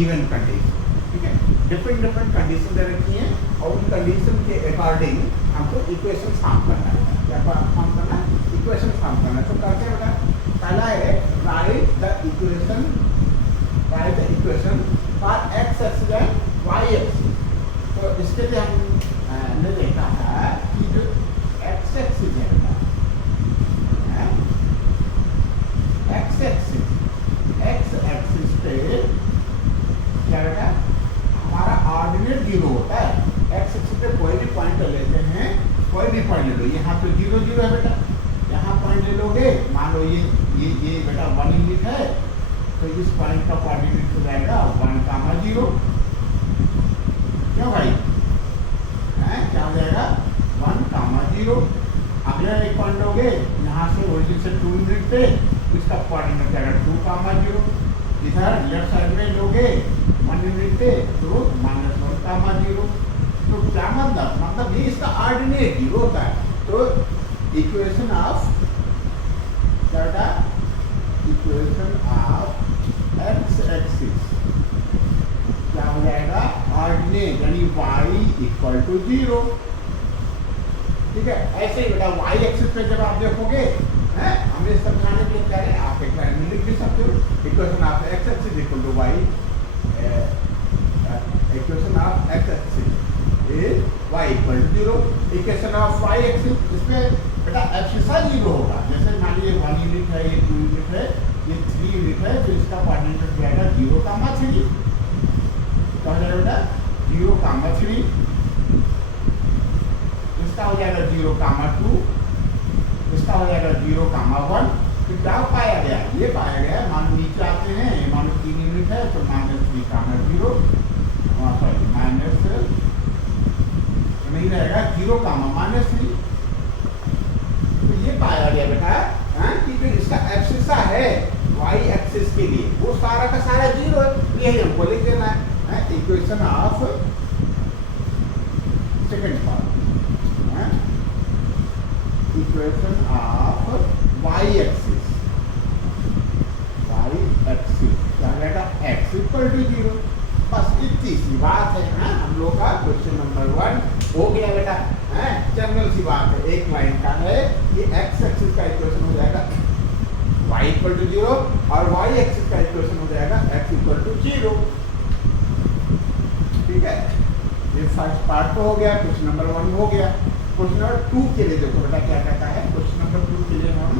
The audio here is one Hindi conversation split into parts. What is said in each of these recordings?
गिवन कंडीशन, ठीक है। डिफरेंट डिफरेंट कंडीशन दे रखी हैं और उन कंडीशन के अकॉर्डिंग हमको इक्वेशन फॉर्म करना है। क्या फॉर्म करना है? इक्वेशन फॉर्म करना है। तो करते हैं बेटा, पहला है write the equation for X axis and Y axis. तो इसके लिए हमने देखा है कि जो एक्स एक्सिस है बेटा, एक्स एक्सिस पे क्या बेटा हमारा ऑर्डिनेट जीरो होता है। एक्स एक्सिस पे कोई भी पॉइंट लेते हैं, कोई भी पॉइंट ले लो, यहाँ पे 0 0 है बेटा, यहाँ पॉइंट ले लोगे, मान लो ये बेटा 1 यूनिट है, तो इस पॉइंट का कोऑर्डिनेट हो जाएगा 1, 0। क्यों भाई? क्या हो जाएगा? 1, 0। अगला एक पॉइंट लोगे, यहाँ से ओरिजिन से 2 यूनिट पे, इसका कोऑर्डिनेट हो जाएगा 2, 0। इधर लेफ्ट साइड में लोगे 1 यूनिट पे, तो -1, 0। तो क्या मतलब ये इसका ऑर्डिनेट जीरो होता है। तो इक्वेशन ऑफ एक्स एक्सिस क्या हो जाएगा? ऑर्डिनेट, यानी y = 0। ठीक है। ऐसे ही बेटा वाई एक्सिस पे जब आप देखोगे, हमें समझाने के लिए कह रहे हैं, आप एक लाइन में लिख भी सकते हो, equation of X axis = y, equation of X axis is y = 0। Equation of Y axis, इसमें बेटा एब्सिसा 0 होगा। जैसे मान लीजिए 1 यूनिट है, ये 2 यूनिट है, ये 3 यूनिट है, तो इसका कोऑर्डिनेट हो जाएगा 0, 3। क्या हो जाएगा बेटा? 0, 3। इसका हो जाएगा 0, 2। इसका हो जाएगा 0, 1। तो क्या पाया गया? ये पाया गया, मान नीचे आते हैं, मान 3 यूनिट है, तो -3, 0, सॉरी माइनस नहीं रहेगा 0, -3। तो ये पाया गया बेटा कि जो इसका एब्सिसा है y एक्सिस के लिए, वो सारा का सारा 0 है। यही हमको लिख देना है। Equation of second part, equation of y axis क्या रहेगा? x = 0। बस इतनी सी बात है। हम लोग का क्वेश्चन नंबर 1 हो गया बेटा। जनरल सी बात है, एक लाइन का है। ये x एक्सिस का इक्वेशन हो जाएगा y = 0 और y एक्सिस का इक्वेशन हो जाएगा x = 0। ठीक है। ये फर्स्ट पार्ट तो हो गया, क्वेश्चन नंबर 1 हो गया। क्वेश्चन नंबर 2 के लिए देखो बेटा क्या कहता है। क्वेश्चन नंबर 2 के लिए हम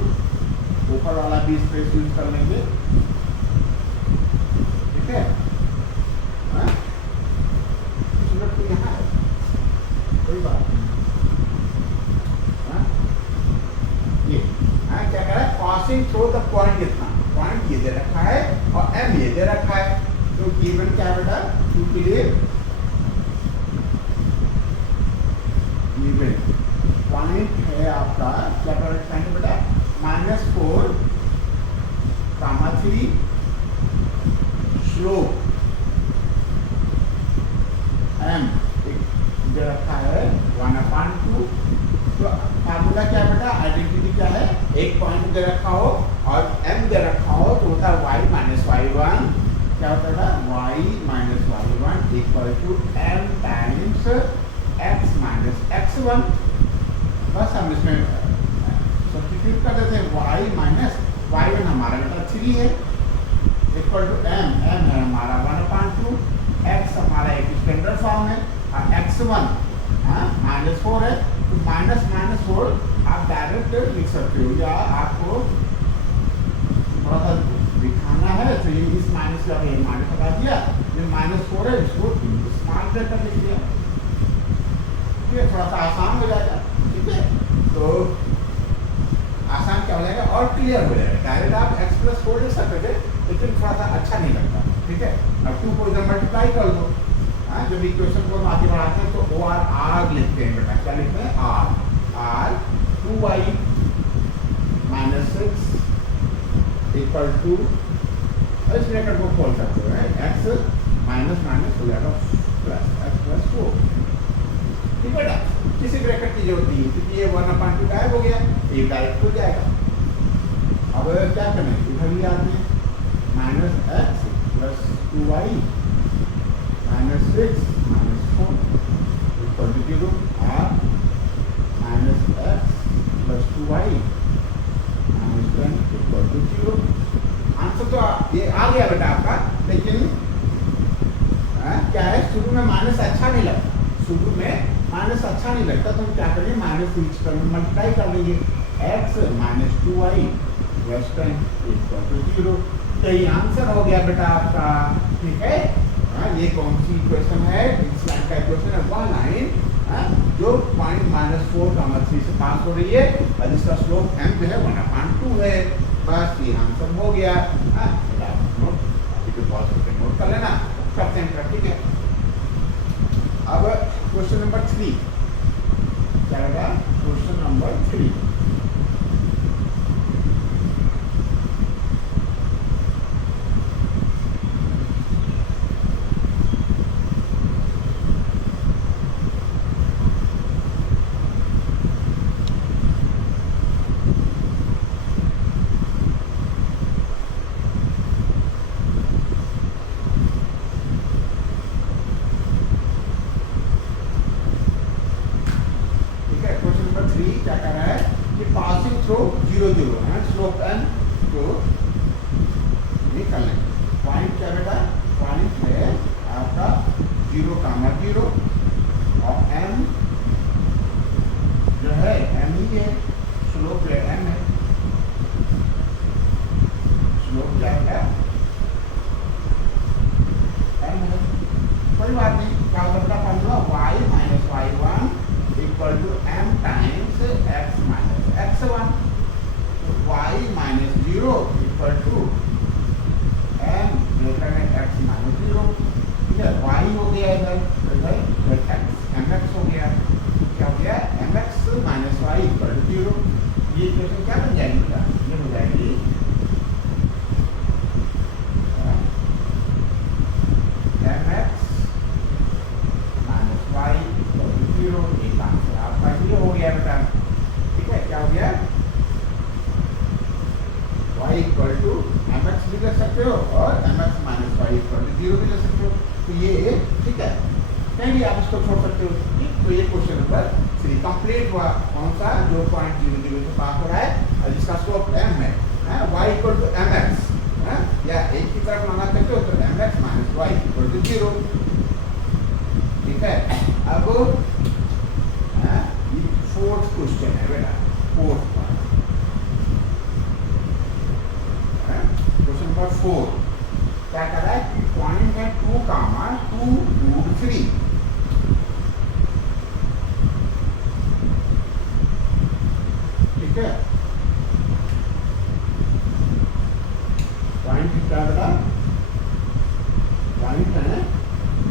ऊपर वाला भी स्पेस यूज कर लेंगे। ठीक है। क्वेश्चन नंबर 2 यहाँ है, कोई बात नहीं। ये क्या कह रहा है? पासिंग थ्रू द पॉइंट, इतना पॉइंट ये दे रखा है और m ये दे रखा है। तो गिवन क्या बेटा? 2 के लिए गिवन पॉइंट है आपका, क्या पॉइंट बेटा? -4, 3 स्लोप m दे रखा है 1/2। तो फार्मूला क्या बेटा? आइडेंटिटी क्या है? एक पॉइंट दे रखा हो और m दे रखा हो, तो होता है y - y1। क्या होता है? y - y1 = m times x - x1। बस हम इसमें सब्स्टिट्यूट कर देते हैं। y - y1 हमारा बेटा 3 है, = m है हमारा 1/2, x हमारा एक स्टैंडर्ड फॉर्म है और x1 -4 है। तो -4 आप डायरेक्ट लिख सकते हो, या आपको थोड़ा सा दिखाना है तो ये इस माइनस का ये माइनस हटा दिया, ये -4 है, इसको स्मॉल लेटर लिख दिया। ठीक है, थोड़ा सा आसान हो जाएगा। ठीक है, तो आसान क्या हो जाएगा और क्लियर हो जाएगा। डायरेक्ट आप x + 4 लिख सकते थे, लेकिन थोड़ा सा अच्छा नहीं लगता। ठीक है, अब 2 को इधर मल्टीप्लाई कर दो। जब इक्वेशन को आगे बढ़ाते हैं तो आर लिखते हैं बेटा। क्या लिखते हैं? आर 2y - 6 = इस ब्रैकेट को खोल सकते हो, x माइनस हो जाएगा प्लस x + 4। ठीक है बेटा, किसी ब्रैकेट की जरूरत नहीं है क्योंकि ये 1/2 गायब हो गया, ये डायरेक्ट हो जाएगा। अब क्या करना है? इधर भी आते हैं, -x + 2y minus 6 minus 4 equal to 0 or minus x plus 2y minus 10 equal to 0। Answer तो ये आ गया बेटा आपका, लेकिन क्या है, शुरू में माइनस अच्छा नहीं लगता, शुरू में माइनस अच्छा नहीं लगता, तो हम क्या करेंगे, माइनस ईच पर मल्टीप्लाई कर लेंगे, x minus 2y plus 10 equal to 0। तो ये आंसर हो गया बेटा आपका, ठीक है। ये कौन सी इक्वेशन है, इस लाइन का इक्वेशन है, वह लाइन जो पॉइंट माइनस 4,3 से पास हो रही है और जिसका स्लोप m जो है 1/2 है। बस ये आंसर हो गया। नोट कर लेना, करते हैं, ठीक है। अब क्वेश्चन नंबर 3 क्या होगा, क्वेश्चन नंबर 3। क्या कर रहा है कि पासिंग थ्रू 0 0 है, स्लोप m को निकल लें। पॉइंट क्या बेटा, पॉइंट है आपका 0,0 और m जो है m ही है, स्लोप जो है m है, स्लोप क्या है m है। कोई बात नहीं, क्या होता है formula y minus y1 equal to m times x minus x1। तो y minus 0 equal to m greater than x minus 0। ठीक है, y हो गया इधर x mx हो गया, क्या हो गया mx minus y equal to 0। ये इक्वेशन क्या बन जाएगी बेटा, ये हो जाएगी mx minus y equal to 0। एक आंसर आपका ये हो गया बेटा, ठीक है। क्या हो गया, y इक्वल टू mx भी ले सकते हो और mx minus y equal to 0 भी ले सकते हो। तो ये ठीक है, कहीं भी आप इसको छोड़ सकते हो। तो ये क्वेश्चन नंबर 3 कंप्लीट हुआ। कौन सा, जो पॉइंट 0 0 से पास हो रहा है और जिसका स्लोप m है, y इक्वल टू mx, या एक की तरफ लाना चाहते हो तो mx minus y equal to 0। ठीक है, अब फोर्थ क्वेश्चन है बेटा, फोर्थ पार्ट, क्वेश्चन नंबर 4 क्या कर रहा है कि पॉइंट है 2, 2 रूट 3। ठीक है, पॉइंट क्या बेटा, पॉइंट है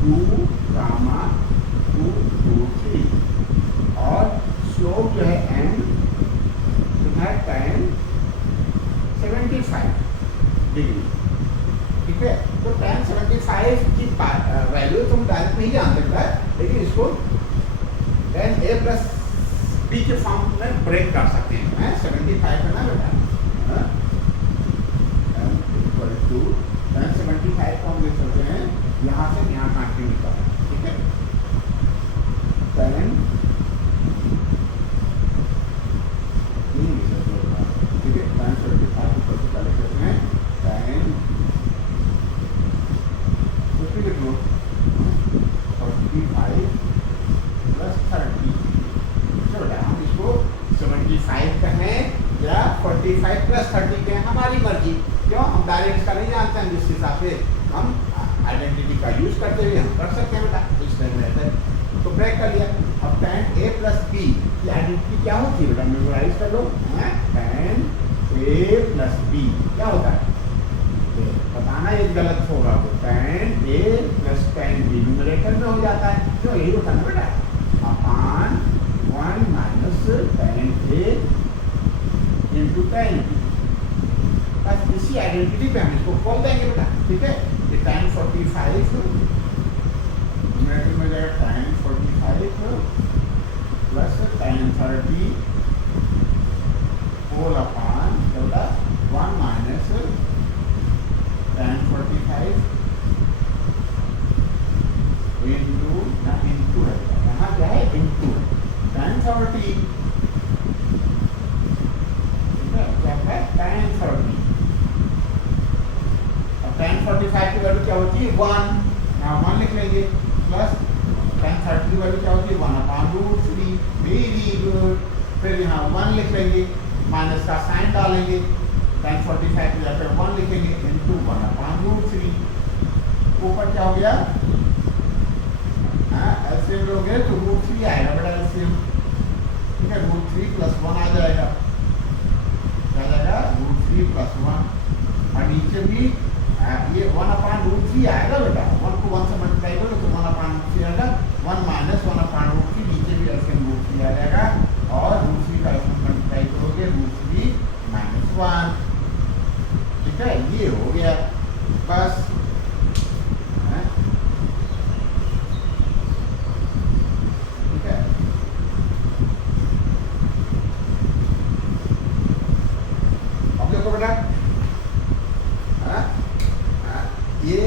2, 2 रूट 3 और स्लोप जो है m जो है tan 75 डिग्री। ठीक है, तो tan 75 की वैल्यू तुम डायरेक्ट नहीं जान सकता, लेकिन इसको tan a प्लस b के फॉर्म में ब्रेक कर सकते हैं। 75 है ना बेटा, इक्वल टू tan 75 को हम लिख सकते हैं यहाँ से यहाँ कंटिन्यू कर। ठीक है, tan हमारी मर्जी, क्यों, हम डायरेक्ट इसका नहीं जानते हैं, जिस हिसाब से हम आइडेंटिटी का यूज करते हुए हम कर सकते हैं बेटा, इस टाइम रहता है। तो ब्रेक कर लिया। अब tan a प्लस b की आइडेंटिटी क्या होती है बेटा, मेमोराइज कर लो। tan a प्लस b क्या होता है, बताना एक गलत होगा तो tan a plus tan b numerator में हो जाता है, क्यों, यही होता है बेटा, अपान 1 minus tan a into tan b। बस इसी आइडेंटिटी पे हम इसको खोल देंगे बेटा। ठीक है, ये tan 45 न्यूमरेटर में जाएगा tan 45 plus tan 30 whole upon क्या 1 माइनस tan 45 30, ठीक है, क्या है tan 30। अब tan 45 की वैल्यू क्या होती है 1, यहाँ 1 लिख लेंगे, प्लस tan 30 की वैल्यू क्या होती है 1/√3, वेरी गुड। फिर यहाँ 1 लिख लेंगे, माइनस का साइन डालेंगे, tan 45 की जगह 1 लिखेंगे इंटू 1/√3। ऊपर क्या हो गया, एलसीएम लोगे तो √3 आएगा बेटा एलसीएम, ठीक है, √3 + 1 आ जाएगा, क्या जाएगा √3 + 1। और नीचे भी ये 1/√3 आएगा बेटा, 1 को 1 से मल्टीप्लाई करो तो 1/√3 आएगा, 1 - 1/√3, नीचे भी एलसीएम √3 आ जाएगा, और √3 का मल्टीप्लाई करोगे √3 - 1, ठीक है, ये हो गया बस। ये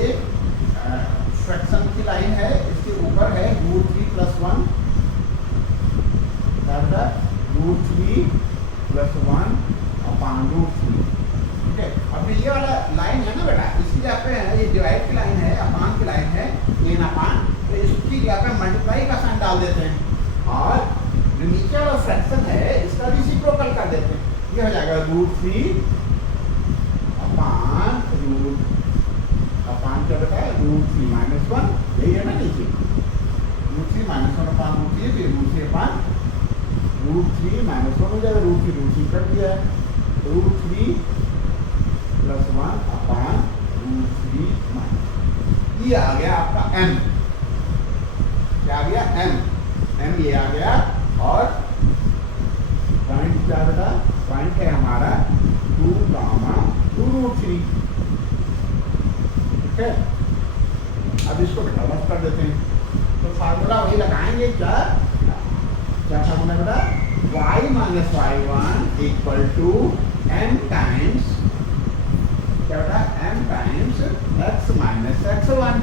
फ्रैक्शन की लाइन है, इसके ऊपर है √3 + 1, √3 + 1/√3, ठीक है। अब ये वाला लाइन है ना बेटा, इसकी जगह पे ये डिवाइड की लाइन है, अपान की लाइन है, ये अपान, तो इसकी जगह पे मल्टीप्लाई का साइन डाल देते हैं, और जो नीचे वाला फ्रैक्शन है इसका रेसिप्रोकल कर देते हैं, ये हो जाएगा √3 अपान क्या बताया √3 - 1, यही है ना नीचे, √3 - 1/√3, फिर √3 अपान √3 - 1 हो जाएगा, √3 कट दिया है, √3 + 1/√3 - ये आ गया आपका m, क्या आ गया m ये आ गया। और पॉइंट क्या बेटा, पॉइंट है हमारा 2, 2√3, ठीक है। अब इसको बेटा बस कर देते हैं, तो फार्मूला वही लगाएंगे, क्या फार्मूला बेटा, y - y1 = m टाइम्स क्या बेटा, m टाइम्स x - x1,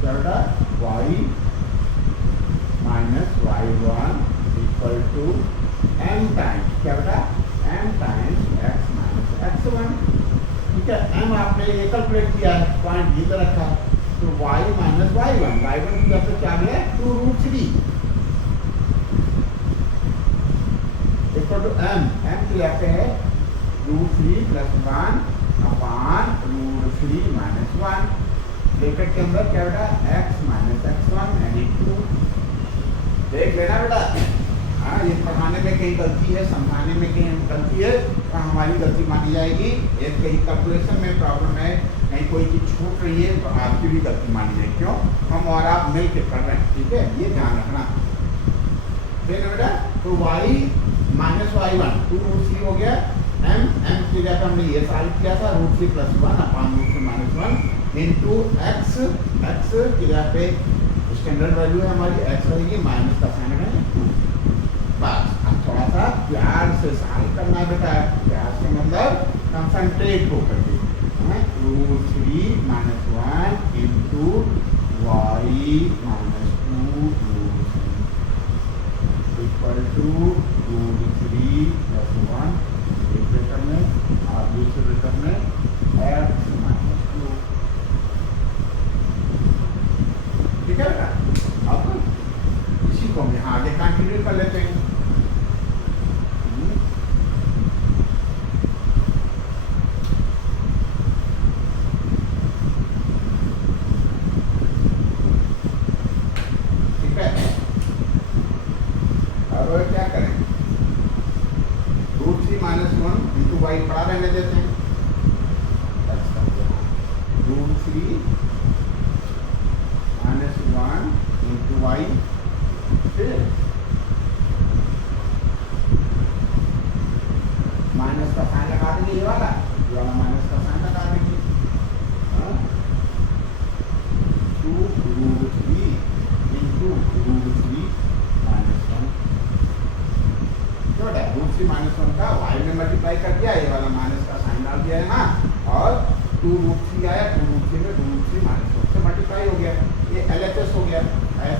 क्या बेटा, y - y1 = m टाइम्स क्या बेटा, m टाइम्स x - x1, ठीक है। m आपने ये कैलकुलेट किया है, पॉइंट ये तो रखा, तो y - y1 की जगह पे क्या गया 2√3 = m की जगह पे है √3 + 1/√3 - 1, ब्रैकेट के अंदर क्या बेटा x - x1 यानी 2। देख लेना बेटा, हाँ ये पढ़ाने में कहीं गलती है, समझाने में कहीं गलती है, तो हमारी गलती मानी जाएगी। एक कहीं कैलकुलेशन में प्रॉब्लम है, कहीं कोई चीज़ छूट रही है तो आपकी भी गलती मानी जाएगी, क्यों, हम और आप मिल के कर रहे हैं, ठीक है, ये ध्यान रखना, ठीक है बेटा। तो y - y1 2√3 हो गया, m की जगह हमने ये सॉल्व किया था √3 + 1/√3 - 1 इंटू x की जगह पे स्टैंडर्ड वैल्यू है हमारी x रहेगी, माइनस का साइन है, बस। अब थोड़ा सा प्यार से सॉल्व करना है बेटा, प्यार से मतलब कंसंट्रेट होकर के, √3 - 1 इंटू y - 2 √3 + 1, एक ब्रैकेट में और दूसरे ब्रैकेट में x - 2, ठीक है बेटा। अब इसी को हम यहाँ आगे कंटिन्यू कर लेते हैं, ठीक है। अब क्या करें, √3 - 1 इंटू y पड़ा रहने देते हैं, √3 - 1 इंटू y, फिर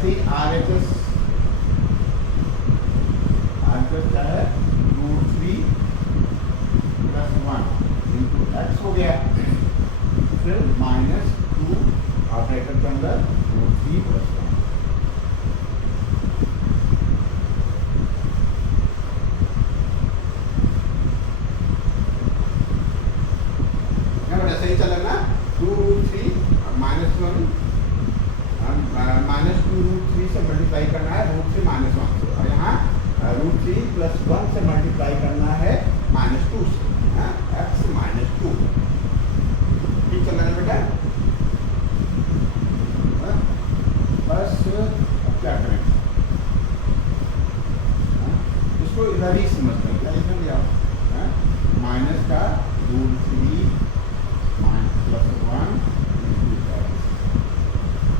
ऐसे ही RHS क्या है, √3 + 1 इंटू एक्स हो गया, फिर -2 ब्रैकेट के अंदर √3 + 1। सही चला ना, 2√3 -1 -2√3 से मल्टीप्लाई करना है √3 -1 से, और यहाँ √3 + 1 से मल्टीप्लाई करना है -2 से, x -2। ठीक चल रहा है बेटा? बस अब क्या करें, इसको इधर ही समझ लें, क्या इधर ले आओ, माइनस का √3 + 1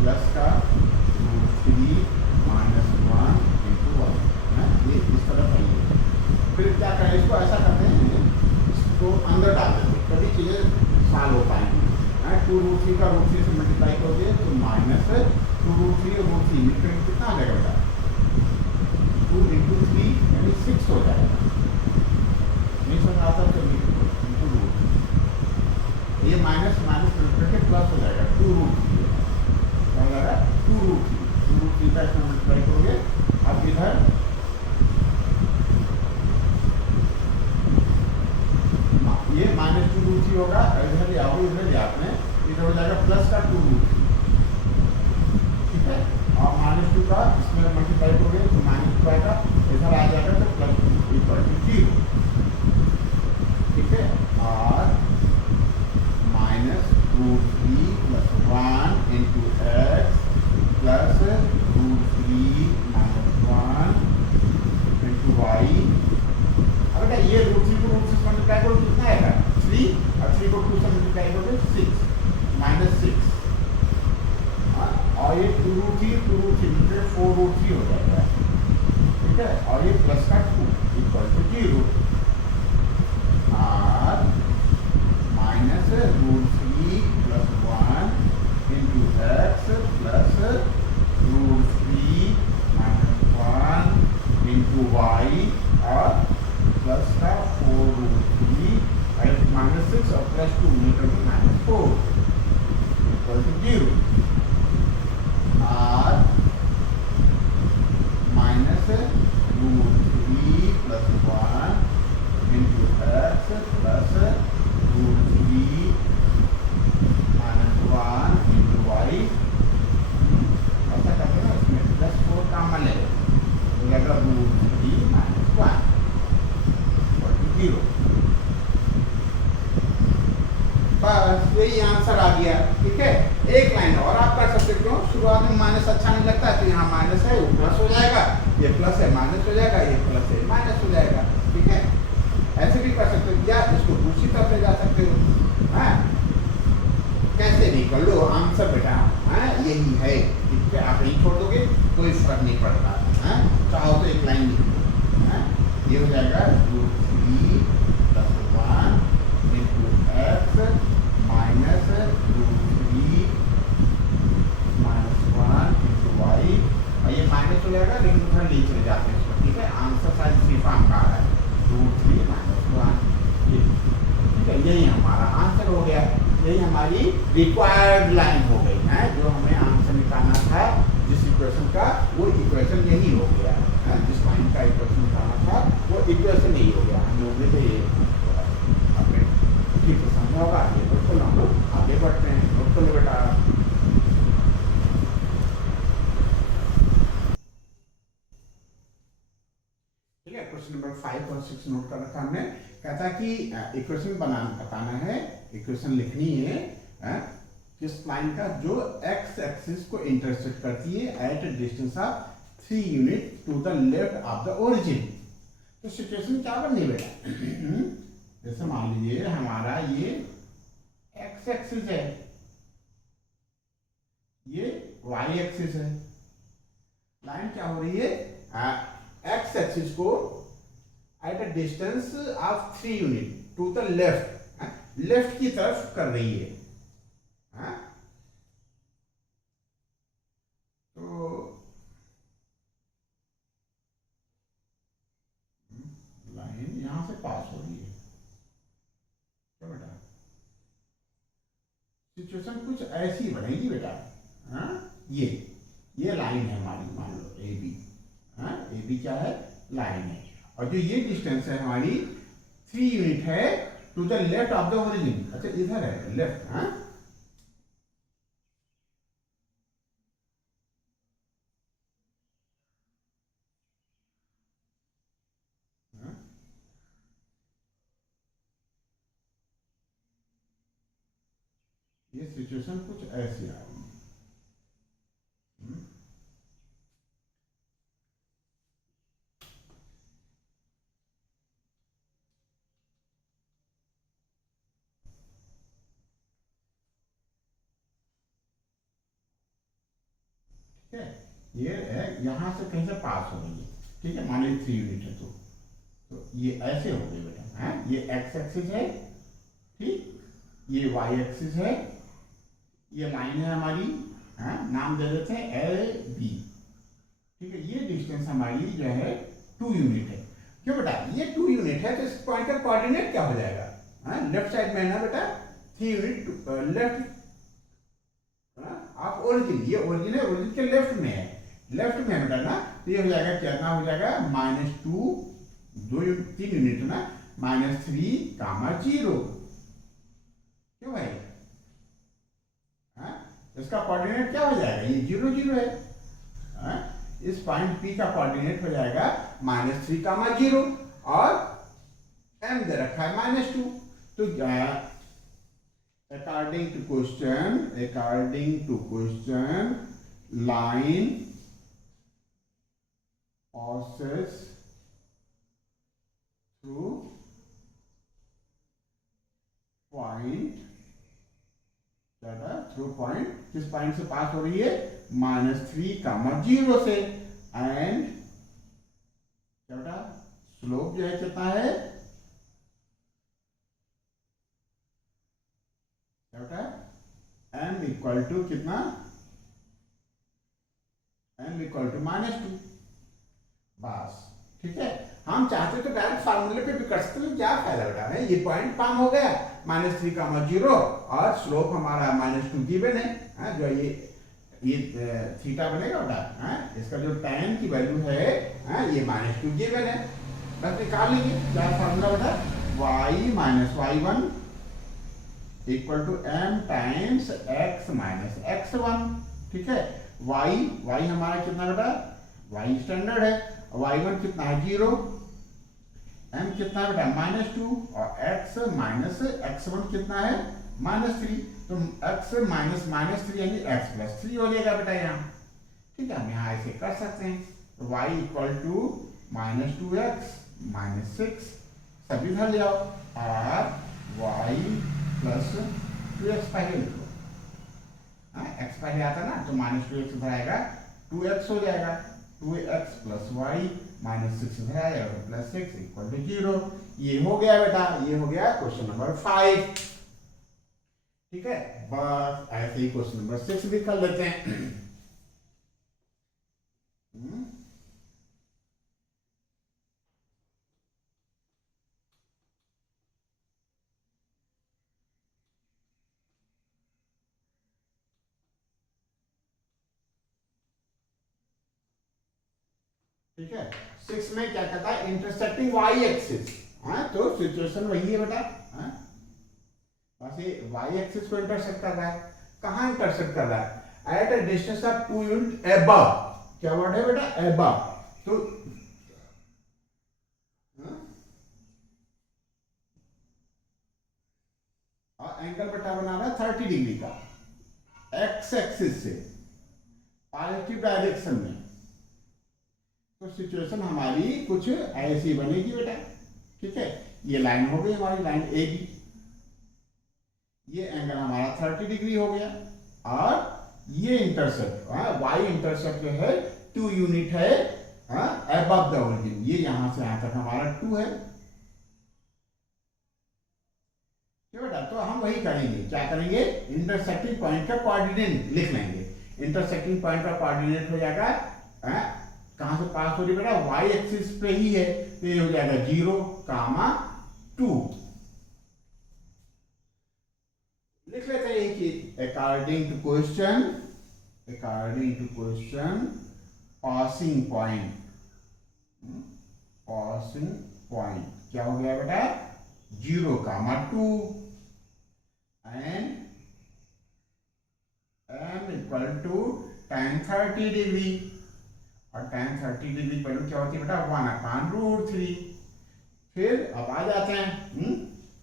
प्लस का √3 - 1 इंटू 1, ये इस तरफ है। फिर क्या करें, इसको ऐसा करते हैं, इसको अंदर डाल देते हैं, तभी चीज़ें सॉल्व हो पाएंगी। 2√3 का √3 से मल्टीप्लाई करोगे तो -2√3 और √3 मिलकर कितना आ जाएगा बेटा, 2 इंटू 3 यानी 6 हो जाएगा। नहीं समझ आता तो इंटू √3, ये माइनस करके प्लस हो जाएगा, 2√3 क्या हो जाएगा, 2√3 का इसमें मल्टीप्लाई करोगे। अब इधर ये -2√3 होगा, इधर ले आओगे, इधर ले आपने, इधर हो जाएगा प्लस का 2√3, ठीक है, और -2 का इसमें मल्टीप्लाई करोगे तो -2 आएगा, इधर आ जाएगा तो +2 = 0, ठीक है, और -√3 + 1 into x plus √3 - 1 into y। अब बेटा ये √3 को √3 से मल्टीप्लाई करो कितना आएगा, 3, और 3 को 2 से मल्टीप्लाई करोगे 6 -6, और ये 2√3 मिलकर 4√3 हो जाएगा, ठीक है, और ये प्लस का 2 = 0, और -√3 + 1 into x plus √3 - 1 into y, और प्लस का 4√3 -6 और +2 मिलकर -4 = 0, और -√3 + 1 into x plus √3 - 1 into y, ऐसा करते हैं ना, इसमें +4 कॉमन ले लो तो लगेगा √3 - 1 = 0। बस यही आंसर आ गया, ठीक है। एक लाइन और आप कर सकते, क्यों, शुरुआत में माइनस अच्छा नहीं लगता है, तो यहाँ माइनस है वो प्लस हो जाएगा, ये प्लस है माइनस हो जाएगा, ये प्लस है माइनस हो जाएगा, ठीक है, ऐसे भी कर सकते हो, या इसको दूसरी तरफ ले जा सकते हो, कैसे भी कर लो, आंसर बेटा यही है, ठीक है, आप नहीं छोड़ दोगे कोई फर्क नहीं पड़ता, चाहो तो एक लाइन लिख दो, ये हो जाएगा √3 + 1 into x minus √3 - 1 into y, और ये माइनस हो जाएगा, लेकिन उधर ले चले जाते हैं इसको, ठीक है, आंसर शायद इसी फॉर्म का आ रहा है, √3 - 1, ठीक है, यही हमारा आंसर हो गया, यही हमारी रिक्वायर्ड लाइन हो गई है, जो हमें आंसर निकालना था जिस इक्वेशन का, वो इक्वेशन यही हो गया, जिस लाइन का इक्वेशन निकालना था वो इक्वेशन यही हो गया, हम लोग तो ये अपने ठीक से समझा होगा। आगे बढ़ते हम लोग आगे बढ़ते हैं, नोट कर लो बेटा। ठीक है, क्वेश्चन नंबर 5 और 6 नोट कर रखा हमने। कहता है कि इक्वेशन बताना है, इक्वेशन लिखनी है किस लाइन का, जो एक्स एक्सिस को इंटरसेक्ट करती है at a distance of 3 unit to the left of the origin. तो सिचुएशन क्या बननी बेटा, जैसे मान लीजिए हमारा ये एक्स एक्सिस है, ये वाई एक्सिस है, लाइन क्या हो रही है, एक्स एक्सिस को at a distance of 3 unit to the left, left की तरफ कर रही है, तो सिचुएशन कुछ ऐसी बनेगी बेटा। हाँ, ये लाइन है हमारी, मान लो ए बी। हाँ, ए बी क्या है, लाइन है, और जो ये डिस्टेंस है हमारी 3 यूनिट है to the left of the origin. अच्छा, इधर है लेफ्ट। हाँ, ये सिचुएशन कुछ ऐसी आ रही है। ठीक है, ये है यहां से कहीं से पास हो रही है। ठीक है, मान लीजिए 3 यूनिट है तो ये ऐसे हो गए बेटा। हाँ, ये एक्स एक्सिस है, ठीक, ये वाई एक्सिस है, ये लाइन है हमारी। हाँ, नाम दे देते हैं ए बी। ठीक है, ये डिस्टेंस हमारी जो है 2 यूनिट है। क्यों बेटा, ये 2 यूनिट है तो इस पॉइंट का कोऑर्डिनेट क्या हो जाएगा? हाँ, लेफ्ट साइड में है ना बेटा, 3 यूनिट लेफ्ट ऑफ ओरिजिन। ये ओरिजिन है, ओरिजिन के लेफ्ट में है, लेफ्ट में है बेटा ना, तो ये हो जाएगा, कितना हो जाएगा, -2, 3 यूनिट ना, -3, 0। क्यों भाई? हाँ, इसका कोऑर्डिनेट क्या हो जाएगा, ये 0, 0 है। हाँ, इस पॉइंट P का कोऑर्डिनेट हो जाएगा -3, 0, और m दे रखा है -2। तो according to question, line passes through point, through point, किस पॉइंट से पास हो रही है, -3, 0 से, एंड क्या स्लोप जो है कितना है, m इक्वल टू कितना, m इक्वल टू -2। बस, ठीक है। हम चाहते तो डायरेक्ट फार्मूले पे भी कर सकते हैं, क्या फायदा बेटा है, ये पॉइंट पाम हो गया, -3, 0, और स्लोप हमारा -2 गिवन है। जो ये थीटा बनेगा बेटा, इसका जो tan की वैल्यू है, ये -2 गिवन है। बस निकाल लेंगे, क्या फार्मूला बेटा, y - y1 equal to m times x - x1। ठीक है, y हमारा कितना बेटा, y स्टैंडर्ड है, y1 कितना है, 0, m कितना है बेटा, -2, और x - x1 कितना है, -3। तो x -3 यानी x + 3 हो जाएगा बेटा यहाँ। ठीक है, हम यहाँ ऐसे कर सकते हैं। तो y इक्वल टू -2x - 6, सभी भर ले आओ, और y + 2x पहले लिखो। x पहले आता ना, तो -2x इधर आएगा, 2x हो जाएगा, 2x + y -6 इधर आएगा, +6 = 0। ये हो गया बेटा, ये हो गया क्वेश्चन नंबर 5। ठीक है, बस ऐसे ही क्वेश्चन नंबर 6 भी कर लेते हैं। ठीक है, 6 में क्या कहता है, इंटरसेक्टिंग y एक्सिस। तो सिचुएशन वही है बेटा, बस ये y एक्सिस को इंटरसेक्ट कर रहा है। कहां इंटरसेक्ट कर रहा है, eight a distance of 2 unit above. क्या वर्ड है बेटा, अबव। तो और एंगल बेटा बना रहा है 30 डिग्री का, x एक्सिस से पॉजिटिव डायरेक्शन में। तो सिचुएशन हमारी कुछ ऐसी बनेगी बेटा। ठीक है, ये लाइन हो गई हमारी, लाइन ए बी, ये एंगल हमारा 30 डिग्री हो गया, और ये इंटरसेप्ट, y इंटरसेप्ट जो है 2 यूनिट है अबव द ओरिजिन, ये यहां से यहां तक हमारा 2 है। बेटा, तो हम वही करेंगे, क्या करेंगे, इंटरसेक्टिंग पॉइंट का कोऑर्डिनेट लिख लेंगे। इंटरसेक्टिंग पॉइंट का कोऑर्डिनेट हो जाएगा, कहां से पास हो रही बेटा, y एक्सिस पे ही है, तो ये हो जाएगा 0, 2। लिख लेते हैं यही चीज। according to question passing point क्या हो गया बेटा 0,2 and m equal to tan 30 degree और tan 30 डिग्री वैल्यू क्या होती है बेटा 1/√3। फिर अब आ जाते हैं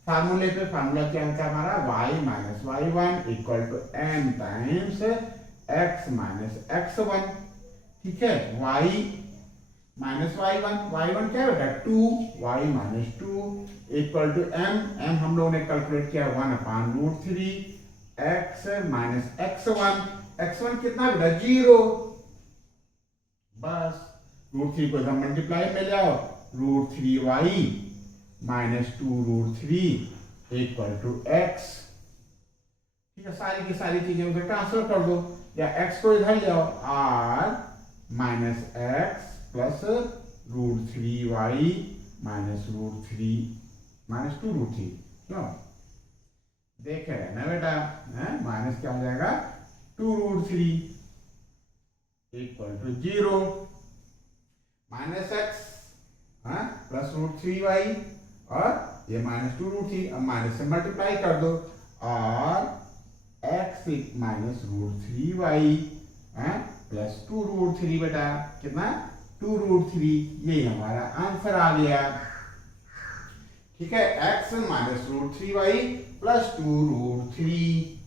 फार्मूले पे। फार्मूला क्या होता है हमारा y minus y1 equal to m times x minus x1। ठीक है, y माइनस y1 क्या है बेटा 2, y minus 2 equal to m हम लोगों ने कैलकुलेट किया 1/√3 x माइनस x1 कितना बेटा 0। बस √3 को हम मल्टीप्लाई में ले आओ, √3y minus 2√3 equal to x। ठीक है, सारी की सारी चीजें उधर ट्रांसफर कर दो या x को इधर ले आओ, r minus x plus √3y minus √3 minus 2√3। क्यों देख रहे हैं ना बेटा, माइनस क्या हो जाएगा 2√3 equal to 0 minus x plus √3y और ये माइनस 2√3। अब माइनस से मल्टीप्लाई कर दो और x माइनस √3y प्लस 2√3 बेटा कितना 2√3। ये हमारा आंसर आ गया। ठीक है, x माइनस √3y प्लस 2√3।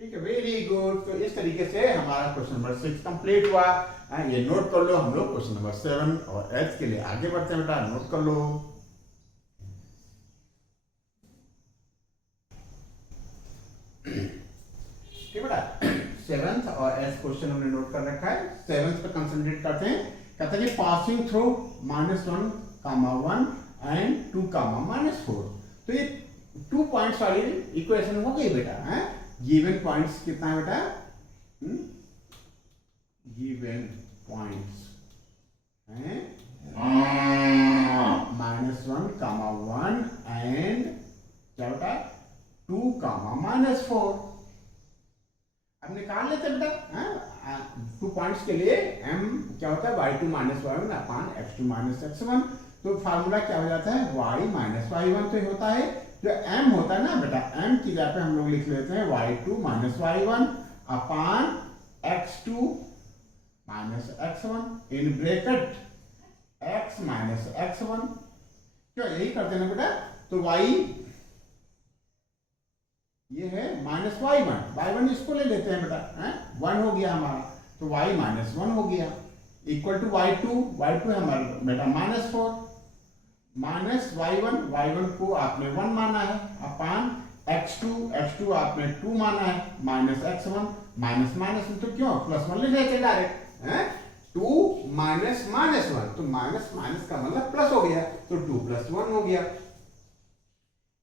ठीक है, वेरी गुड। तो इस तरीके से हमारा क्वेश्चन नंबर 6 कंप्लीट हुआ। ये नोट कर लो। हम लोग क्वेश्चन नंबर 7 और 8 के लिए आगे बढ़ते हैं बेटा, नोट कर लो। ठीक बेटा, 7th और 8th क्वेश्चन हमने नोट कर रखा है। 7th पे कंसंट्रेट करते हैं। कहते हैं कि पासिंग थ्रू -1, 1 एंड 2, -4। तो ये 2 पॉइंट्स वाली इक्वेशन हो गई बेटा। गिवन पॉइंट्स कितना है बेटा, गिवन पॉइंट्स हैं -1, 1 एंड क्या बेटा 2, -4। अब निकाल लेते हैं बेटा 2 पॉइंट्स के लिए m क्या होता है y2 माइनस y1 अपान x2 माइनस x1। तो फार्मूला क्या हो जाता है y माइनस y1 तो होता है जो m होता है ना बेटा, m की जगह पे हम लोग लिख लेते हैं y2 minus y1 upon x2 minus x1 in bracket x minus x1। क्यों यही करते हैं ना बेटा। तो y ये है माइनस y1 इसको ले लेते हैं बेटा, 1 हो गया हमारा, तो y माइनस 1 हो गया इक्वल टू y2 है हमारा बेटा -4 माइनस y1 को आपने 1 माना है अपान x2 आपने 2 माना है माइनस x1 माइनस तो क्यों +1 ले लेते डायरेक्ट 2 माइनस -1 तो माइनस का मतलब प्लस हो गया, तो 2 + 1 हो गया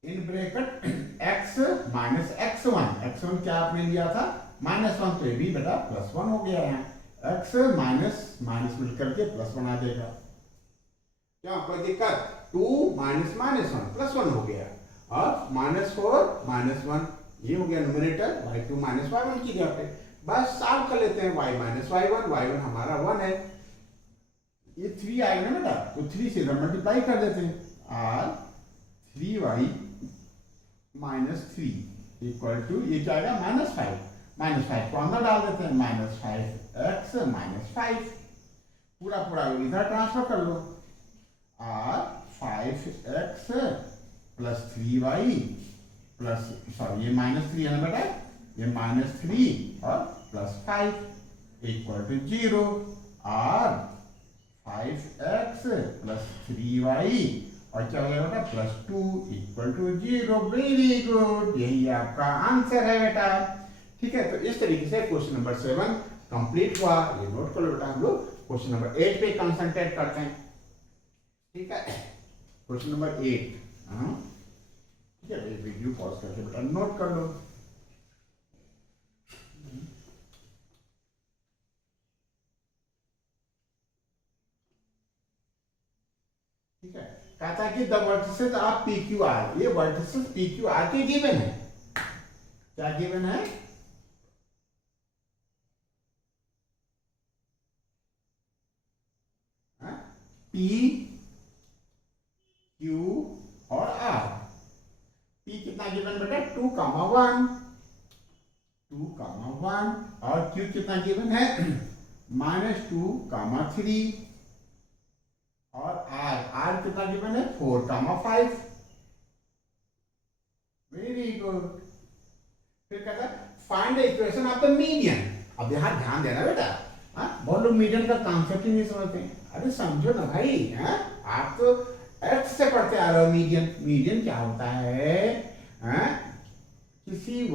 in bracket x minus x1 क्या आपने लिया था -1, तो ये भी बेटा +1 हो गया है। x माइनस मिलकर के +1 आ जाएगा। क्या कोई दिक्कत, 2 माइनस +1 हो गया और -4 -1 ये हो गया न्यूमरेटर, y2 माइनस y1 की जगह पे। बस सॉल्व कर लेते हैं y माइनस y1 हमारा 1 है, ये 3 आएगा ना बेटा, तो 3 से मल्टीप्लाई कर देते हैं और 3y माइनस 3 इक्वल टू ये क्या आएगा -5 को अंदर डाल देते हैं -5x माइनस 5 पूरा इधर ट्रांसफर कर लो और 5x प्लस 3y प्लस ये -3 है ना बेटा, ये -3 और प्लस 5 इक्वल टू 0 और 5x प्लस 3y और क्या हो जाएगा +2 इक्वल टू 0। वेरी गुड, यही आपका आंसर है बेटा। ठीक है, तो इस तरीके से क्वेश्चन नंबर 7 कंप्लीट हुआ। ये नोट कर लो बेटा। हम लोग क्वेश्चन नंबर 8 पे कंसंट्रेट करते हैं। ठीक है, क्वेश्चन नंबर 8 ठीक है, ये वीडियो पॉज करके बेटा नोट कर लो। ठीक है, कहता है कि द वर्टिसेस ऑफ PQR, ये वर्टिसेस PQR के गिवन है। क्या गिवन है? पी, क्यू और आर। पी कितना गिवन बेटा? 2,1, 2,1 और क्यू कितना गिवन है? -2,3 और आर कितना गिवन है? 4,5। Very good. फिर कहता है find the equation of the median. अब यहां ध्यान देना बेटा, बहुत लोग मीडियन का कॉन्सेप्ट ही नहीं समझते। अरे समझो ना भाई, आप तो अर्थ से पढ़ते आ रहे हो। मीडियन क्या होता है? किसी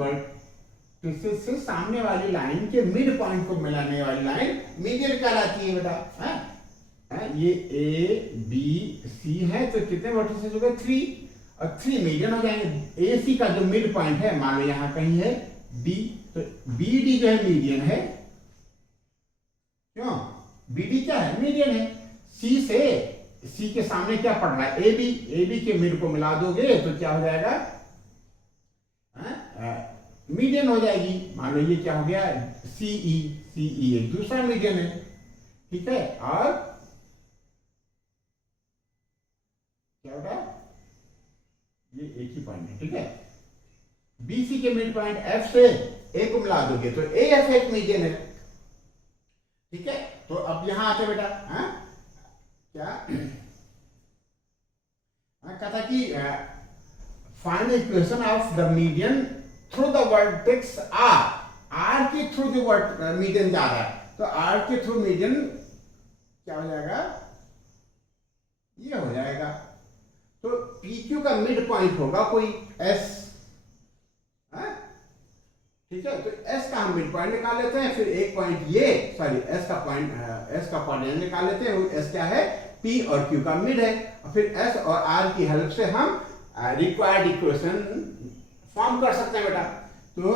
किसी से सामने वाली लाइन के मिड पॉइंट को मिलाने वाली लाइन मीडियन कहलाती है बेटा। ये ए बी सी है तो कितने वर्टिसेस हो गए? 3 और 3 मीडियन हो जाएंगे। ए सी का जो मिड पॉइंट है मान लो यहाँ कहीं है बी, तो बी डी जो है मीडियन है। क्यों? बी डी क्या है? मीडियन है। सी के सामने क्या पड़ रहा है? ए बी के मिड को मिला दोगे तो क्या हो जाएगा? मीडियन हो जाएगी। मान लो ये क्या हो गया? सीई एक दूसरा मीडियन है, ठीक है। और क्या होगा? ये एक ही पॉइंट है, ठीक है। बीसी के मिड पॉइंट एफ से ए को मिला दोगे तो ए एफ एक मीडियन है, ठीक है। तो अब यहां आते बेटा, क्या कहता कि find the equation of the median through the vertex R के थ्रू जो मीडियन जा रहा है, तो आर के थ्रू मीडियन क्या हो जाएगा? ये हो जाएगा। तो PQ का मिड पॉइंट होगा कोई S, ठीक है। तो S का हम मिड पॉइंट निकाल लेते हैं, फिर एक पॉइंट ये S का पॉइंट निकाल लेते हैं। S क्या है? P और Q का मिड है। और फिर S और R की हेल्प से हम रिक्वायर्ड इक्वेशन फॉर्म कर सकते हैं बेटा। तो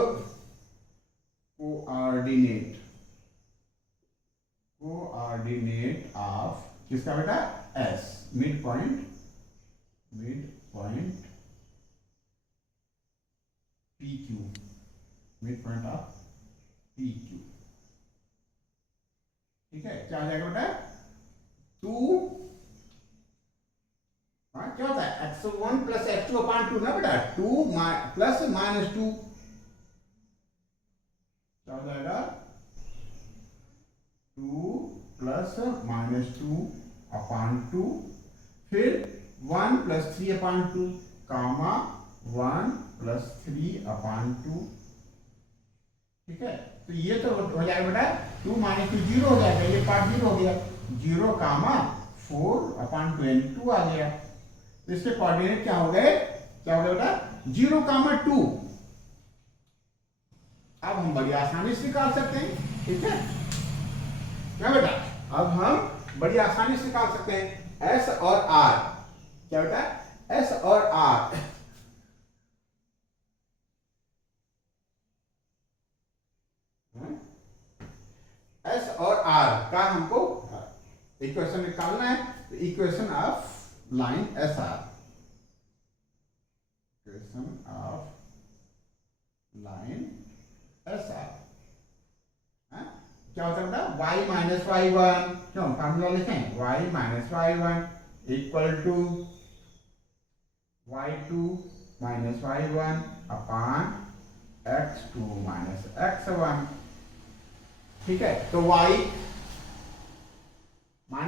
कोऑर्डिनेट ऑफ किसका बेटा? S, mid point PQ, mid point of PQ, ठीक है। क्या हो जाएगा बेटा? 2, क्या होता है? x1 प्लस x2 अपॉन 2 ना बेटा। 2 प्लस -2 क्या हो जाएगा? 2 प्लस -2 अपॉन 2, फिर 1 प्लस 3 अपॉन 2, कामा 1 प्लस 3 अपॉन 2, ठीक है। तो ये तो हो जाएगा बेटा 2 - 2 0 हो जाएगा, ये पार्ट 0 हो गया। 0 कामा 4 अपॉन 2 यानी 2 आ गया। तो इसके कोऑर्डिनेट क्या हो गए? क्या हो गया बेटा? 0, 2। अब हम बड़ी आसानी से निकाल सकते हैं, ठीक है क्या बेटा? अब हम बड़ी आसानी से निकाल सकते हैं S और R। क्या बेटा? S और R, S और R का हमको इक्वेशन निकालना है। तो equation of line SR, equation of line SR क्या होता है बेटा? y - y1, क्यों फार्मूला लिखें? y - y1 equal to y2 - y1 upon x2 - x1, ठीक है। तो y -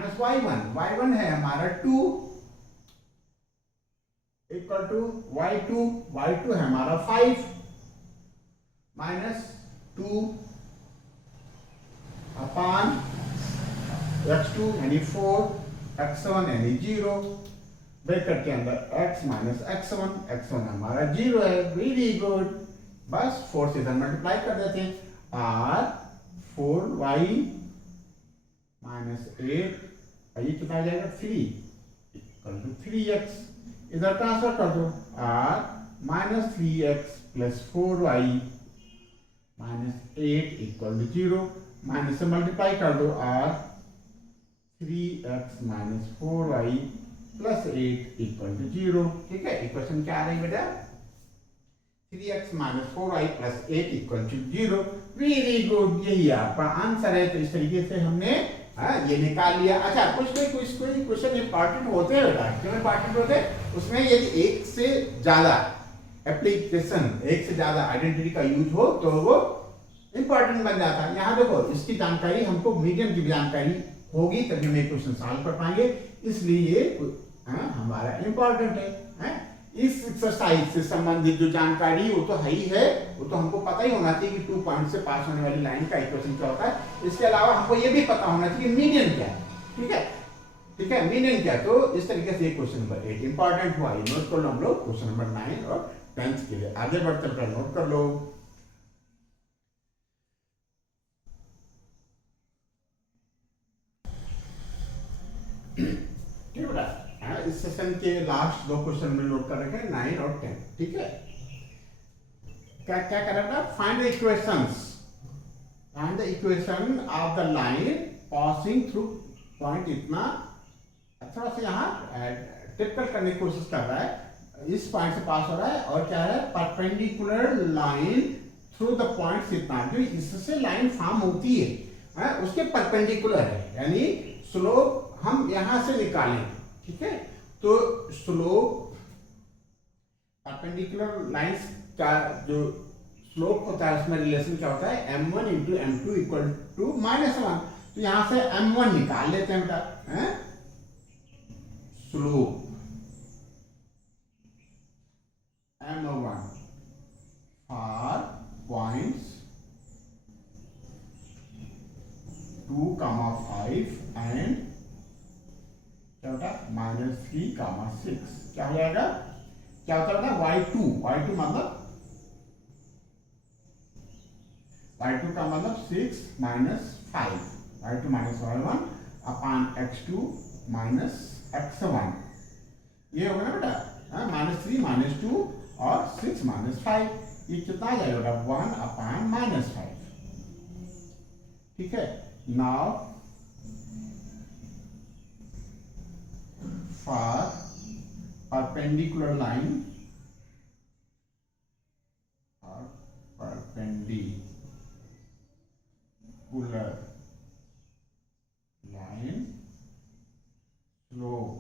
y1 है हमारा 2 इक्वल टू y2 है हमारा 5 -2 अपॉन x2 यानी 4, x1 यानी 0, ब्रैकेट के अंदर x - x1 हमारा 0 है। Very good. बस 4 से इधर मल्टीप्लाई कर देते हैं। r 4y - 8, ये कितना आ जाएगा? 3 इक्वल टू 3x। इधर ट्रांसफर कर दो। r - 3x plus 4y - 8 equal to 0। माइनस से मल्टीप्लाई कर दो। r 3x - 4y plus 8 equal to 0, ठीक है। इक्वेशन क्या आ रही बेटा? 3x minus 4y plus 8 equal to 0। Very good, यही आपका आंसर है। तो इस तरीके से हमने ये निकाल लिया। अच्छा, कुछ क्वेश्चन इंपॉर्टेंट होते हैं बेटा। क्यों इंपॉर्टेंट होते हैं? उसमें यदि एक से ज्यादा एप्लीकेशन, एक से ज्यादा आइडेंटिटी का यूज हो तो वो इंपॉर्टेंट बन जाता है। यहाँ देखो, इसकी जानकारी हमको, मीडियम की भी जानकारी होगी तभी हम एक क्वेश्चन सॉल्व कर पाएंगे, इसलिए ये हमारा इंपॉर्टेंट है। इस एक्सरसाइज से संबंधित जो जानकारी वो तो है ही है, वो तो हमको पता ही होना चाहिए कि 2 पॉइंट से पास होने वाली लाइन का इक्वेशन क्या होता है। इसके अलावा हमको ये भी पता होना चाहिए मीडियन क्या है। ठीक है, ठीक है, मीडियन क्या है। तो इस तरीके से क्वेश्चन नंबर 8 इंपॉर्टेंट हुआ। ये नोट कर लो हम लोग क्वेश्चन नंबर 9 और 10 के लिए। आगे बढ़ते हुए नोट कर लो। ठीक है बेटा, इस सेशन के लास्ट 2 क्वेश्चन में नोट कर रखे हैं, 9 और 10। ठीक है, क्या क्या कर रहा है? Find the equations, find the equation of the line passing through point. इतना थोड़ा सा यहाँ टिपिकल करने की कोशिश कर रहा है। इस पॉइंट से पास हो रहा है और क्या है? Perpendicular line through the point. इतना जो इससे लाइन फॉर्म होती है उसके परपेंडिकुलर है, यानी स्लोप हम यहां से निकालें। ठीक है, तो स्लोप परपेंडिकुलर लाइंस का जो स्लोप होता है उसमें रिलेशन क्या होता है? m1 into m2 equal to -1। तो यहां से m1 निकाल लेते हैं बेटा। Slope m1 for points 2, 5 and क्या होता है? -3, 6। क्या हो जाएगा? क्या होता है? y2 मतलब y2 का मतलब 6 माइनस 5, y2 माइनस y1 अपान x2 माइनस x1। ये होगा ना बेटा, -3, -2 और 6 -5। ये कितना आ जाएगा बेटा? 1 अपान -5। ठीक है, now for perpendicular line or perpendicular line slope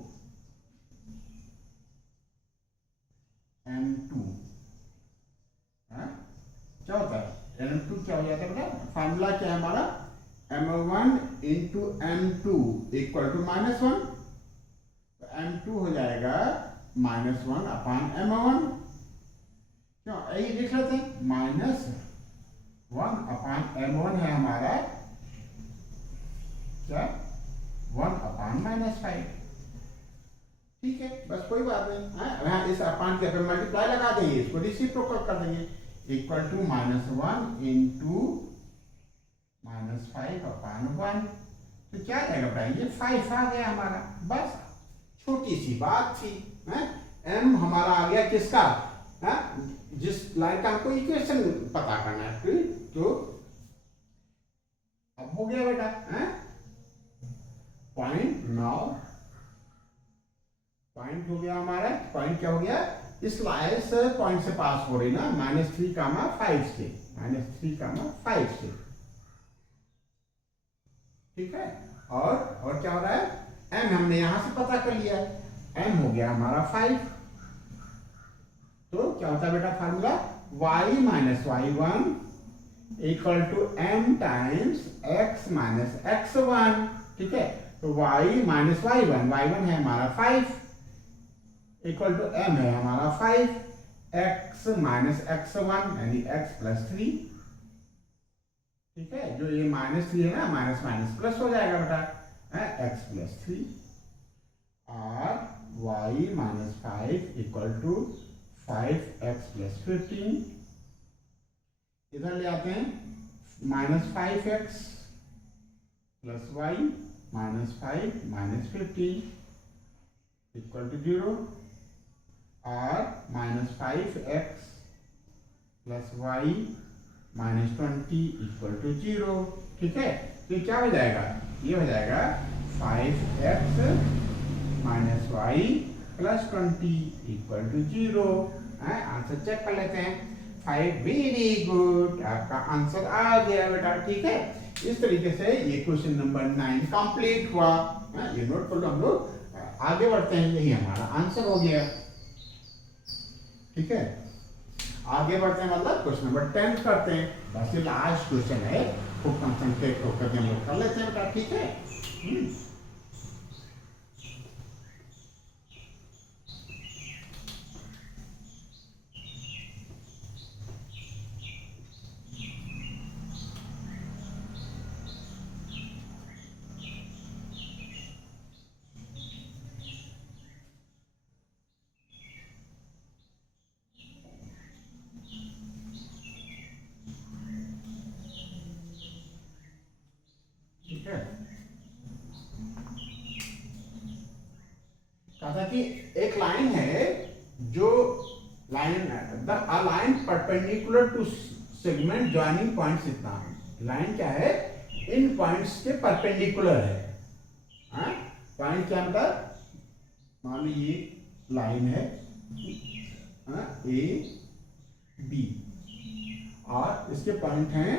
m2 क्या होता है? m2 क्या हो जाता है बेटा? फार्मूला क्या है हमारा? m1 into m2 equal to -1। m2 हो जाएगा -1 अपान m1। क्यों? यही लिख लेते हैं, -1 अपान m1 है हमारा क्या? 1 अपान -5। ठीक है, बस कोई बात नहीं। यहाँ इस अपान के पे मल्टीप्लाई लगा देंगे, इसको रेसिप्रोकल कर देंगे, इक्वल टू -1 इंटू -5 अपान 1। तो क्या आएगा बेटा? ये 5 आ गया हमारा। बस छोटी सी बात थी। m हमारा आ गया किसका? जिस लाइन का हमको इक्वेशन पता करना है। तो अब हो गया बेटा पॉइंट। नाउ पॉइंट हो गया हमारा। पॉइंट क्या हो गया? इस लाइन से पॉइंट से पास हो रही ना, -3, 5 से, -3, 5 से। ठीक है, और क्या हो रहा है? m हमने यहां से पता कर लिया, m हो गया हमारा 5। तो क्या होता है बेटा formula? y minus y1 equal to m times x minus x1। ठीक है, तो y माइनस y1 है हमारा 5 इक्वल टू m है हमारा 5, x माइनस x1 यानी x प्लस 3। ठीक है, जो ये -3 है ना, माइनस माइनस प्लस हो जाएगा बेटा, x प्लस 3 और y minus 5 equal to 5x plus 15। इधर ले आते हैं, -5x plus y -5 minus 15 equal to 0 और -5x plus y -20 equal to 0। ठीक है, तो क्या हो जाएगा? ये हो जाएगा 5x minus y plus 20 equal to 0। Answer check कर लेते हैं। 5। वेरी गुड, आपका आंसर आ गया बेटा। ठीक है, इस तरीके से ये क्वेश्चन नंबर 9 कंप्लीट हुआ। ये नोट कर लो, हम लोग आगे बढ़ते हैं। यही हमारा आंसर हो गया। ठीक है, आगे बढ़ते हैं, मतलब क्वेश्चन नंबर 10 करते हैं। बस ये लास्ट क्वेश्चन है, खूब कंसंट्रेट होकर हम लोग कर लेते हैं बेटा। ठीक है, कहा था कि एक लाइन है, जो line the a line perpendicular to segment joining points, इतना लाइन क्या है, इन पॉइंट्स के परपेंडिकुलर है। पॉइंट क्या मतलब, मान लीजिए लाइन है ए बी और इसके पॉइंट हैं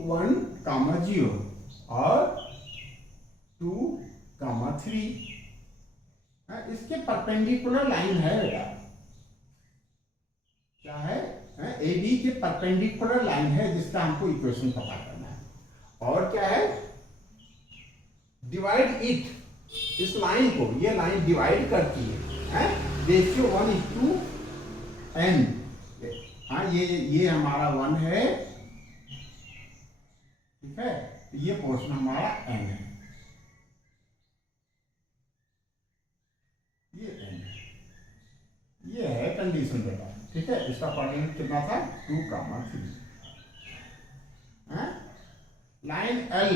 1, 0 और 2, 3। इसके परपेंडिकुलर लाइन है बेटा। क्या है, ए बी के परपेंडिकुलर लाइन है, जिसका हमको इक्वेशन पता करना है। और क्या है, डिवाइड इट, इस लाइन को, ये लाइन डिवाइड करती है रेशियो 1:n। ये हमारा 1 है। ठीक है, ये पोर्शन हमारा n है, ये n है, ये है कंडीशन बेटा। ठीक है, इसका कोऑर्डिनेट कितना था, 2, 3। लाइन L,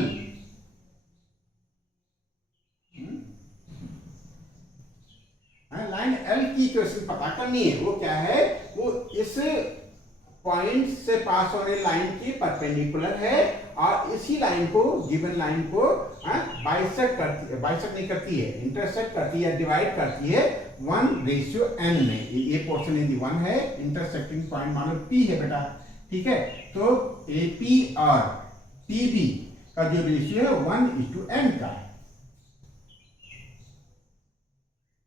लाइन L की इक्वेशन पता करनी है। वो क्या है, वो इस पॉइंट से पास होने लाइन की परपेंडिकुलर है और इसी लाइन को, गिवन लाइन को बाइसेक्ट करती है, बाइसेक्ट नहीं करती है, इंटरसेक्ट करती है, डिवाइड करती है 1:n में। ये पोर्शन यदि 1 है, इंटरसेक्टिंग पॉइंट मान लो P है बेटा। ठीक है, तो AP और PB का जो रेशियो है 1:n का।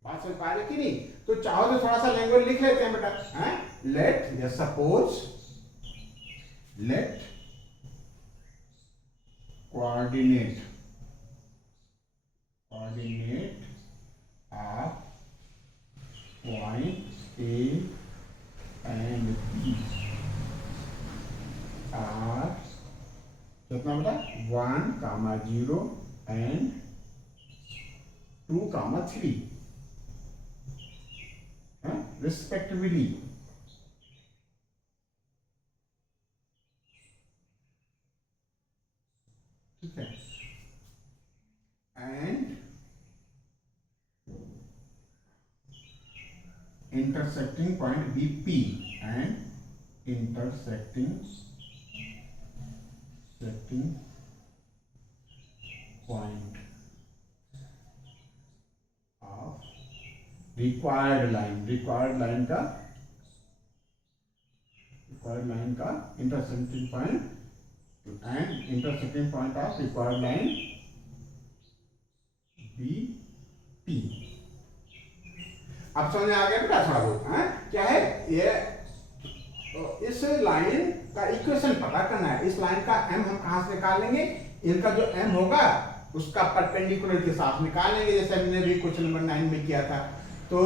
बात समझ पा रहे कि नहीं? तो चाहो तो थोड़ा सा लैंग्वेज लिख लेते हैं बेटा। लेट या suppose, let coordinate of point A and B are कितना बेटा, 1, 0 and 2, 3 respectively। ठीक है, and intersecting point BP and intersecting point of required line का intersecting point and intersecting point of required line BP। अब समझ में आ गया बेटा थोड़ा बहुत? क्या है ये, इस लाइन का इक्वेशन पता करना है। इस लाइन का m हम कहां से निकालेंगे, इनका जो m होगा उसका परपेंडिकुलर के साथ निकालेंगे, जैसे हमने भी क्वेश्चन नंबर 9 में किया था। तो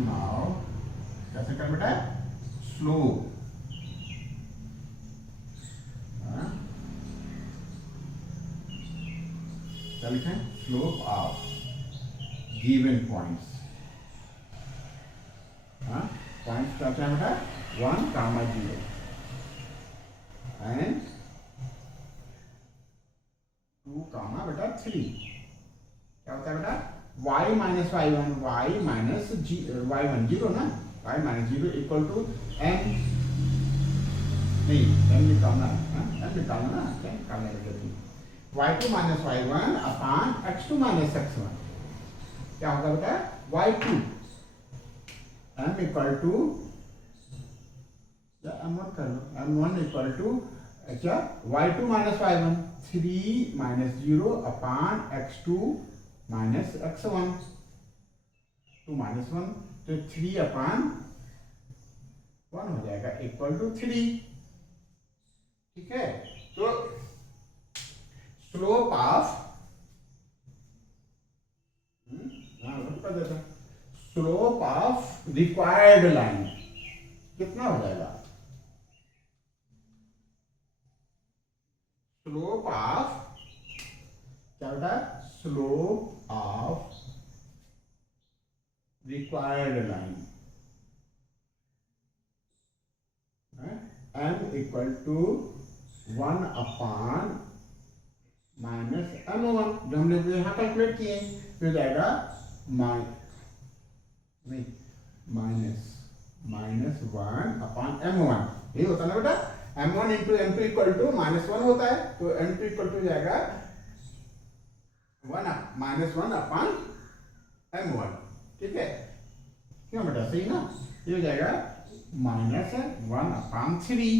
नाउ कैसे कर बेटा, स्लोप क्या लिखें, slope of given points. Points क्या है बेटा, 1, 0 एंड 2, बेटा 3। क्या होता है बेटा, y minus y1, y minus y1 0 ना, y minus 0 equal to m, नहीं m निकालना है, m निकालना ना, क्या निकालने लगे, y2 माइनस y1 अपान x2 माइनस x1। क्या होगा बेटा, y2 m इक्वल टू या m1 कर लो, m1 इक्वल टू क्या y2 माइनस y1 3 माइनस 0 अपान x2 माइनस x1 2 माइनस 1 तो 3 अपान 1 हो जाएगा इक्वल टू 3। ठीक है, तो स्लोप ऑफ कर देता स्लोप ऑफ रिक्वायर्ड लाइन कितना हो जाएगा, स्लोप ऑफ क्या होता है, slope of required line m equal to 1 upon minus m1 जो हमने यहाँ कैलकुलेट किए, फिर जाएगा माइनस 1 अपान m1, यही होता ना बेटा, m1 into m2 equal to minus 1 होता है, तो m2 इक्वल टू जाएगा 1 अपान m1। ठीक है, क्यों बेटा, सही ना, ये हो जाएगा माइनस 1 अपान 3।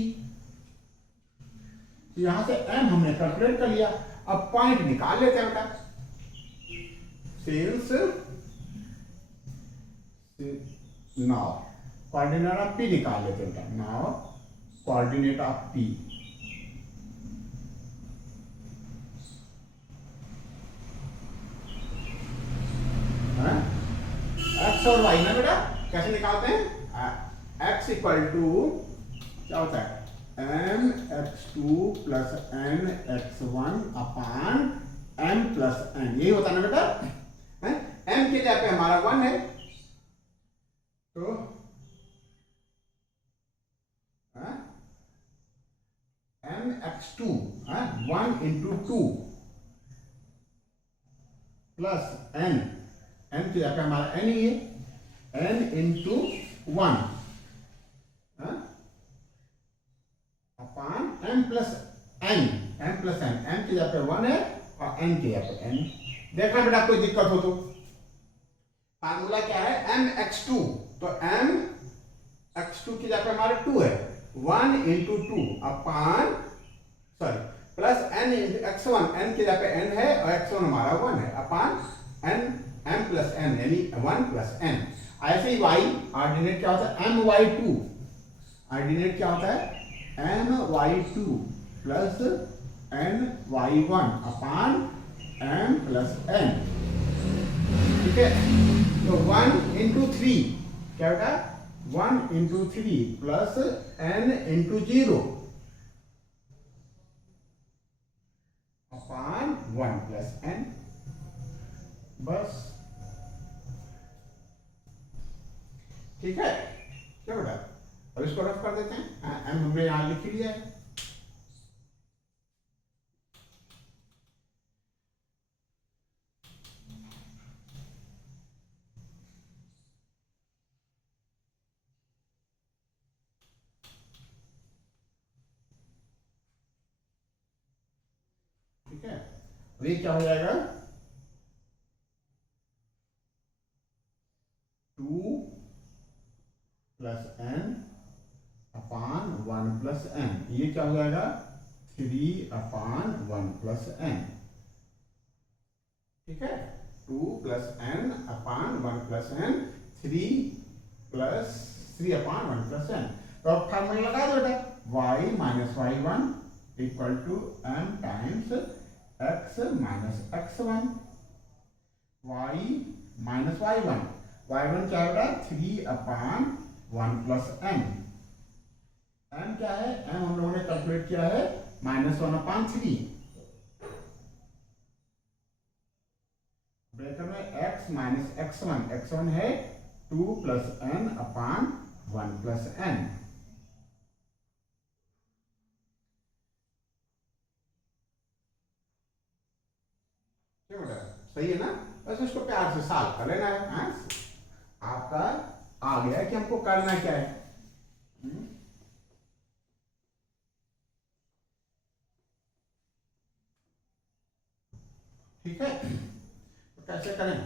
यहां से m हमने कैलकुलेट कर लिया, अब पॉइंट निकाल लेते हैं बेटा, since now coordinate of p निकाल लेते हैं, now coordinate of p x और y ना बेटा, कैसे निकालते हैं, x इक्वल टू क्या होता है mx2 प्लस mx1 अपान m प्लस n, यही होता है ना बेटा, m के जगह पे हमारा 1 है, तो mx2 1 into 2 plus n, n की जगह पे हमारा n ही है, n इंटू 1 अपान m plus n, m plus n, m की जगह पे 1 है और n की जगह पे n। देखना बेटा कोई दिक्कत हो तो, फार्मूला क्या है mx2, तो mx2 की जगह पे हमारे 2 है, 1 into 2 upon sorry plus n into x1, n की जगह पे n है और x1 हमारा 1 है, अपान n m प्लस n यानी 1 प्लस n। ऐसे ही y ऑर्डिनेट क्या होता है my2, ऑर्डिनेट क्या होता है my2 प्लस ny1 अपान m प्लस n। ठीक है, तो 1 इंटू 3 क्या होगा, 1 इंटू 3 प्लस n इंटू 0 अपान 1 प्लस n, बस। ठीक है, क्या बेटा, अब इसको रफ कर देते हैं, m हमने यहां लिख लिया है, ठीक है, ये क्या हो जाएगा 2 plus n upon 1 plus n, ये क्या हो जाएगा 3 अपान 1 प्लस n। ठीक है, 2 plus n upon 1 plus n, 3 upon 1 plus n। तो अब फार्मूला लगा दो बेटा, y minus y1 equal to m times x minus x1, y minus y1, y1 क्या होगा 3 अपान 1 प्लस n, m क्या है, m हम लोगों ने कैलकुलेट किया है माइनस 1 अपान 3, ब्रैकेट में x माइनस x1, x1 है 2 plus n upon 1 plus n। सही है ना, बस इसको प्यार से सॉल्व कर लेना है, आपका आ गया कि हमको करना क्या है। ठीक है, तो कैसे करें,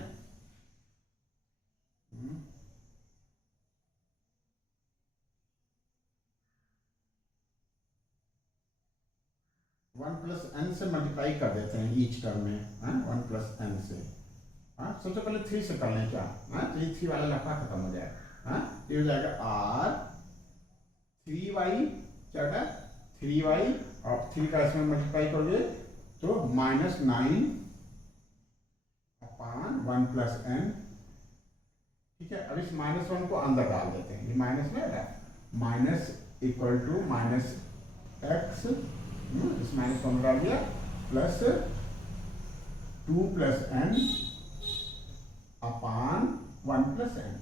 1 प्लस एन से मल्टीप्लाई कर देते हैं ईच टर्म में, 1 प्लस एन से। सबसे पहले 3 से कर लें क्या, तो ये 3 वाला लफड़ा खत्म हो जाएगा। ये हो जाएगा आर 3y, क्या होगा 3y, और 3 का इसमें मल्टीप्लाई करोगे तो -9 अपान 1 प्लस एन। ठीक है, अब इस -1 को अंदर डाल देते हैं, ये माइनस में है, minus equal to minus x, इस -1 डाल दिया, plus 2 plus n upon 1 plus n.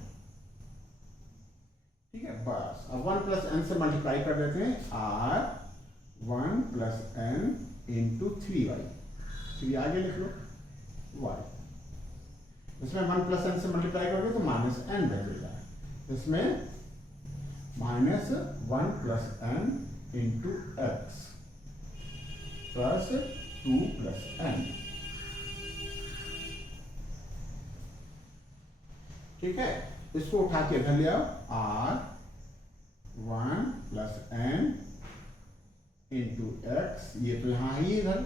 ठीक है, बस अब 1 प्लस एन से मल्टीप्लाई कर देते हैं, are 1 plus n into 3y, 3 आगे लिख लो, y, इसमें 1 प्लस एन से मल्टीप्लाई करोगे तो माइनस एन बचेगा, इसमें -1 plus n into x plus 2 plus n. ठीक है, इसको उठा के इधर ले आओ, or 1 plus n into x, ये तो यहाँ ही इधर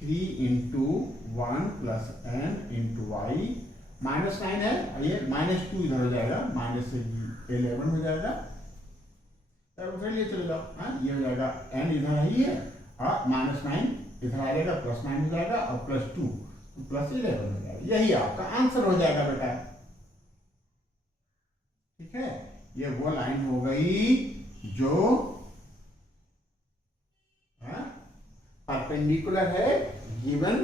3 into 1 plus n into y, -9 है, ये -2 इधर हो जाएगा, -11 हो जाएगा, तब उधर लिए चले जाओ, ये हो जाएगा एन इधर ही है, और -9 इधर आ जाएगा, +9 हो जाएगा, और +2 तो +11 हो जाएगा, यही आपका आंसर हो जाएगा बेटा। ठीक है, ये वो लाइन हो गई जो परपेंडिकुलर है गिवन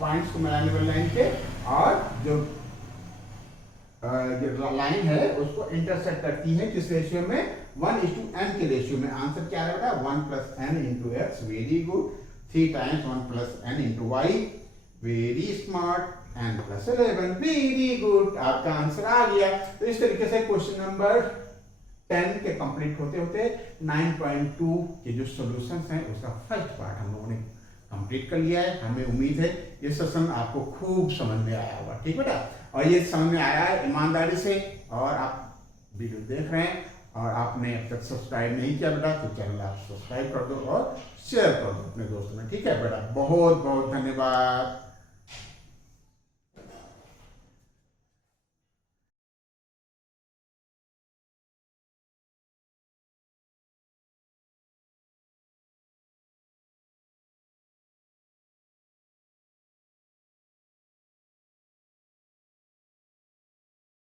पॉइंट्स को मिलाने वाली लाइन के, और जो लाइन है उसको इंटरसेक्ट करती है किस रेशियो में, 1:n के रेशियो में। आंसर क्या है बेटा, 1 plus n into x, very good, 3 times 1 plus n into y, very smart, n plus 11, very good, आपका आंसर आ गया। तो इस तरीके से क्वेश्चन नंबर 10 के कंप्लीट होते होते 9.2 के जो सॉल्यूशंस हैं उसका फर्स्ट पार्ट हम लोगों ने कंप्लीट कर लिया है। हमें उम्मीद है ये सेशन आपको खूब समझ में आया होगा। ठीक बेटा, और ये समझ में आया है ईमानदारी से, और आप वीडियो देख रहे हैं और आपने अब तक सब्सक्राइब नहीं किया बेटा तो चैनल आप सब्सक्राइब कर दो और शेयर कर दो अपने दोस्तों में। ठीक है बेटा, बहुत बहुत धन्यवाद।